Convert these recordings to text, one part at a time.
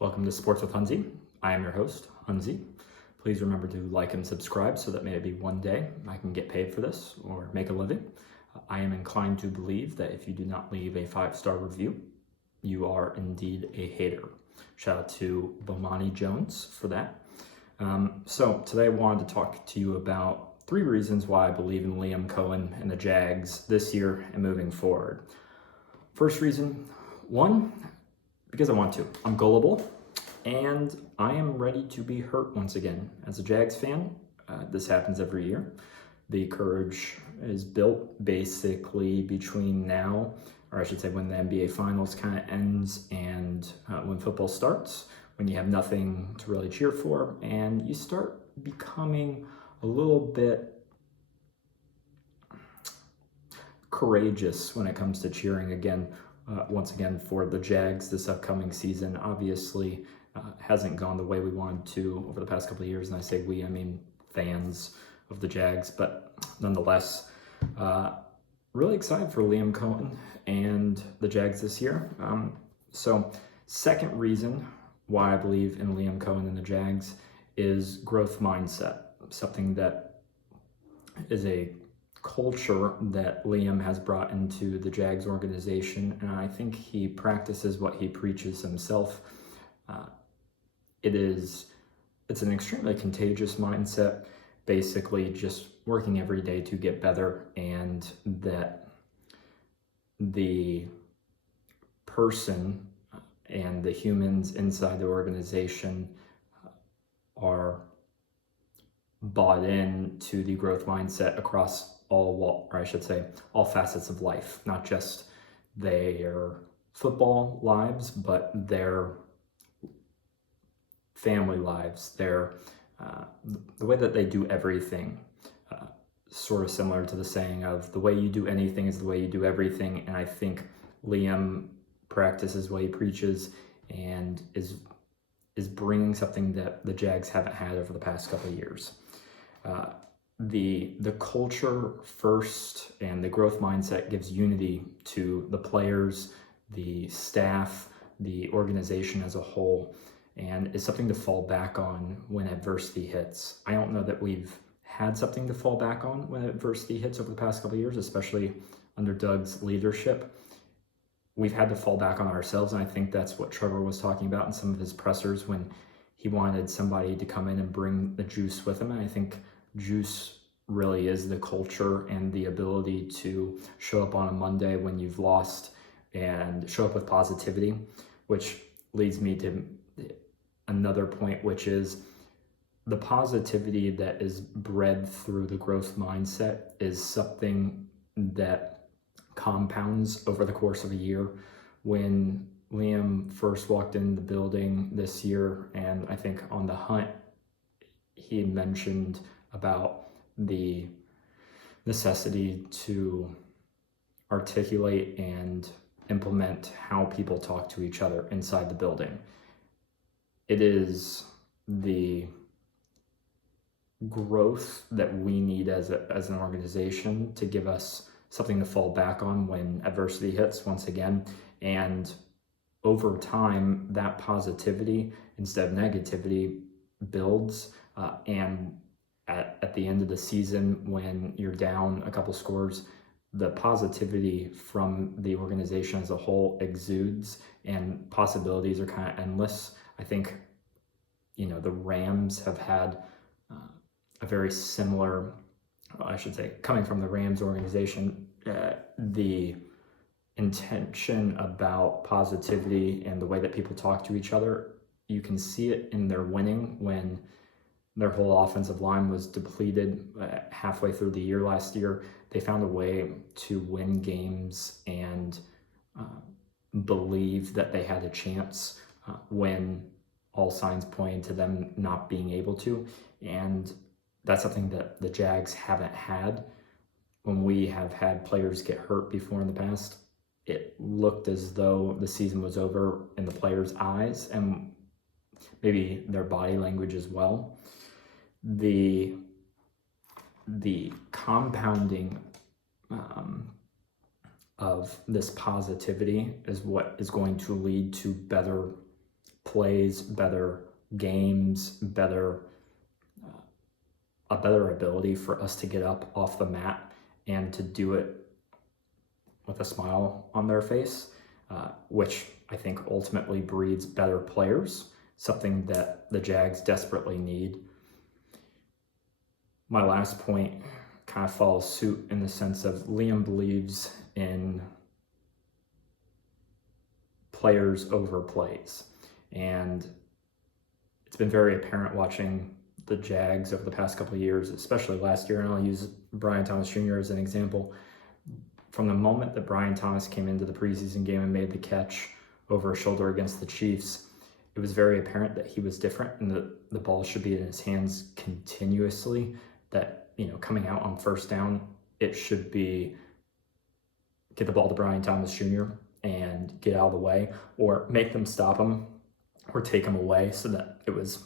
Welcome to Sports with Hunzi. I am your host, Hunzi. Please remember to like and subscribe so that maybe one day I can get paid for this or make a living. I am inclined to believe that if you do not leave a 5-star review, you are indeed a hater. Shout out to Bomani Jones for that. So today I wanted to talk to you about 3 reasons why I believe in Liam Coen and the Jags this year and moving forward. First reason, 1, because I want to. I'm gullible, and I am ready to be hurt once again. As a Jags fan, this happens every year. The courage is built basically between now, or I should say when the NBA Finals kind of ends and when football starts, when you have nothing to really cheer for, and you start becoming a little bit courageous when it comes to cheering again. Once again for the Jags this upcoming season. Obviously hasn't gone the way we wanted to over the past couple of years, and I say we, I mean fans of the Jags, but nonetheless, really excited for Liam Coen and the Jags this year. So second reason why I believe in Liam Coen and the Jags is growth mindset, something that is a culture that Liam has brought into the Jags organization, and I think he practices what he preaches himself. It's an extremely contagious mindset, basically just working every day to get better, and that the person and the humans inside the organization are bought in to the growth mindset across all facets of life, not just their football lives, but their family lives, the way that they do everything, sort of similar to the saying of the way you do anything is the way you do everything. And I think Liam practices what he preaches and is bringing something that the Jags haven't had over the past couple of years. The culture first and the growth mindset gives unity to the players, the staff, the organization as a whole, and is something to fall back on when adversity hits. I don't know that we've had something to fall back on when adversity hits over the past couple of years, especially under Doug's leadership. We've had to fall back on ourselves, and I think that's what Trevor was talking about in some of his pressers when he wanted somebody to come in and bring the juice with him. And I think juice really is the culture and the ability to show up on a Monday when you've lost and show up with positivity, which leads me to another point, which is the positivity that is bred through the growth mindset is something that compounds over the course of a year. When Liam first walked in the building this year, and I think on the hunt, he mentioned about the necessity to articulate and implement how people talk to each other inside the building. It is the growth that we need as an organization to give us something to fall back on when adversity hits once again. And over time, that positivity instead of negativity builds, and at the end of the season, when you're down a couple scores, the positivity from the organization as a whole exudes, and possibilities are kind of endless. I think, the Rams have had a very similar, coming from the Rams organization, the intention about positivity and the way that people talk to each other, you can see it in their winning when their whole offensive line was depleted halfway through the year last year. They found a way to win games and believe that they had a chance when all signs pointed to them not being able to. And that's something that the Jags haven't had. When we have had players get hurt before in the past, it looked as though the season was over in the players' eyes and maybe their body language as well. The compounding of this positivity is what is going to lead to better plays, better games, a better ability for us to get up off the mat and to do it with a smile on their face, which I think ultimately breeds better players, something that the Jags desperately need. My last point kind of follows suit in the sense of Liam believes in players over plays. And it's been very apparent watching the Jags over the past couple of years, especially last year, and I'll use Brian Thomas Jr. as an example. From the moment that Brian Thomas came into the preseason game and made the catch over a shoulder against the Chiefs, it was very apparent that he was different and that the ball should be in his hands continuously, that, you know, coming out on first down, it should be get the ball to Brian Thomas Jr. and get out of the way, or make them stop him or take him away so that it was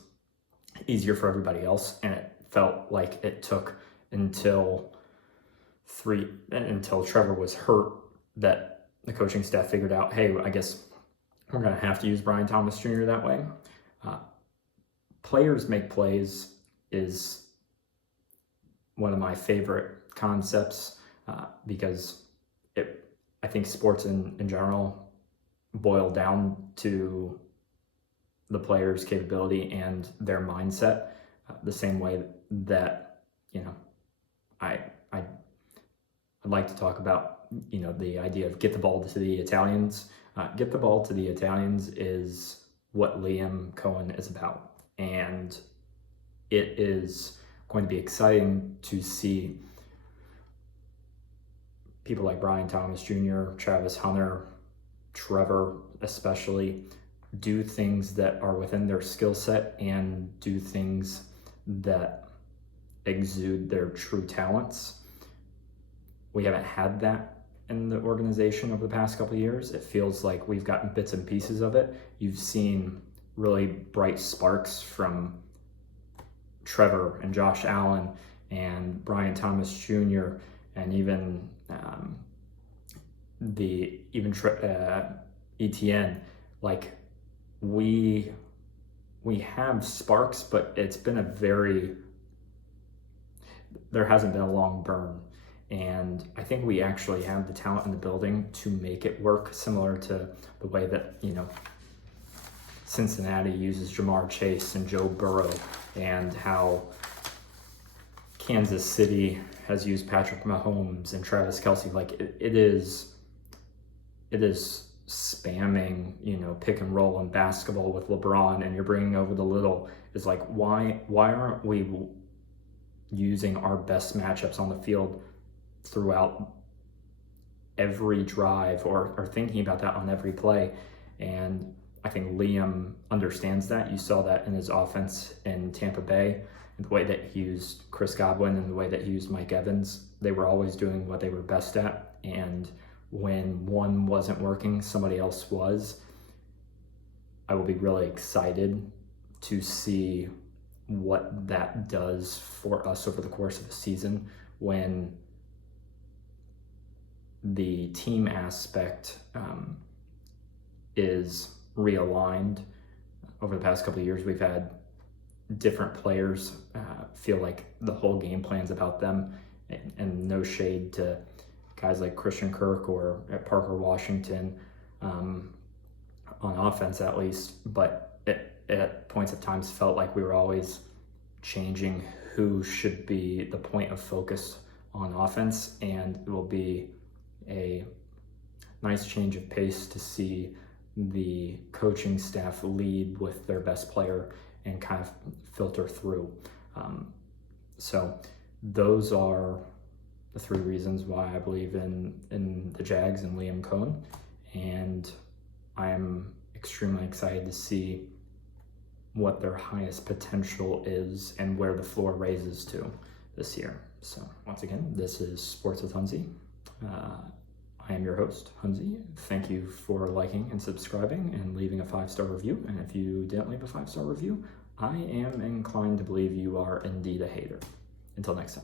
easier for everybody else. And it felt like it took until Trevor was hurt that the coaching staff figured out, hey, I guess we're going to have to use Brian Thomas Jr. that way. Players make plays is one of my favorite concepts because I think sports in general boil down to the player's capability and their mindset, the same way that, you know, I'd like to talk about, you know, the idea of get the ball to the Italians. Get the ball to the Italians is what Liam Coen is about. And it is going to be exciting to see people like Brian Thomas Jr., Travis Hunter, Trevor especially, do things that are within their skill set and do things that exude their true talents. We haven't had that in the organization over the past couple of years. It feels like we've gotten bits and pieces of it. You've seen really bright sparks from Trevor and Josh Allen and Brian Thomas Jr. and even ETN. Like, we have sparks, but it's been there hasn't been a long burn. And I think we actually have the talent in the building to make it work, similar to the way that, you know, Cincinnati uses Jamar Chase and Joe Burrow, and how Kansas City has used Patrick Mahomes and Travis Kelce. Like, it is spamming, you know, pick and roll in basketball with LeBron, and you're bringing over the little. Is like, why aren't we using our best matchups on the field throughout every drive, or thinking about that on every play? And I think Liam understands that. You saw that in his offense in Tampa Bay, the way that he used Chris Godwin and the way that he used Mike Evans. They were always doing what they were best at, and when one wasn't working, somebody else was. I will be really excited to see what that does for us over the course of the season, when the team aspect is realigned. Over the past couple of years, we've had different players feel like the whole game plan's about them, and no shade to guys like Christian Kirk or Parker Washington on offense, at least, but at points of times felt like we were always changing who should be the point of focus on offense. And it will be a nice change of pace to see the coaching staff lead with their best player and kind of filter through. So those are the three reasons why I believe in the Jags and Liam Coen. And I am extremely excited to see what their highest potential is and where the floor raises to this year. So once again, this is Sports with Hunzi. I am your host, Hunzi. Thank you for liking and subscribing and leaving a 5-star review. And if you didn't leave a 5-star review, I am inclined to believe you are indeed a hater. Until next time.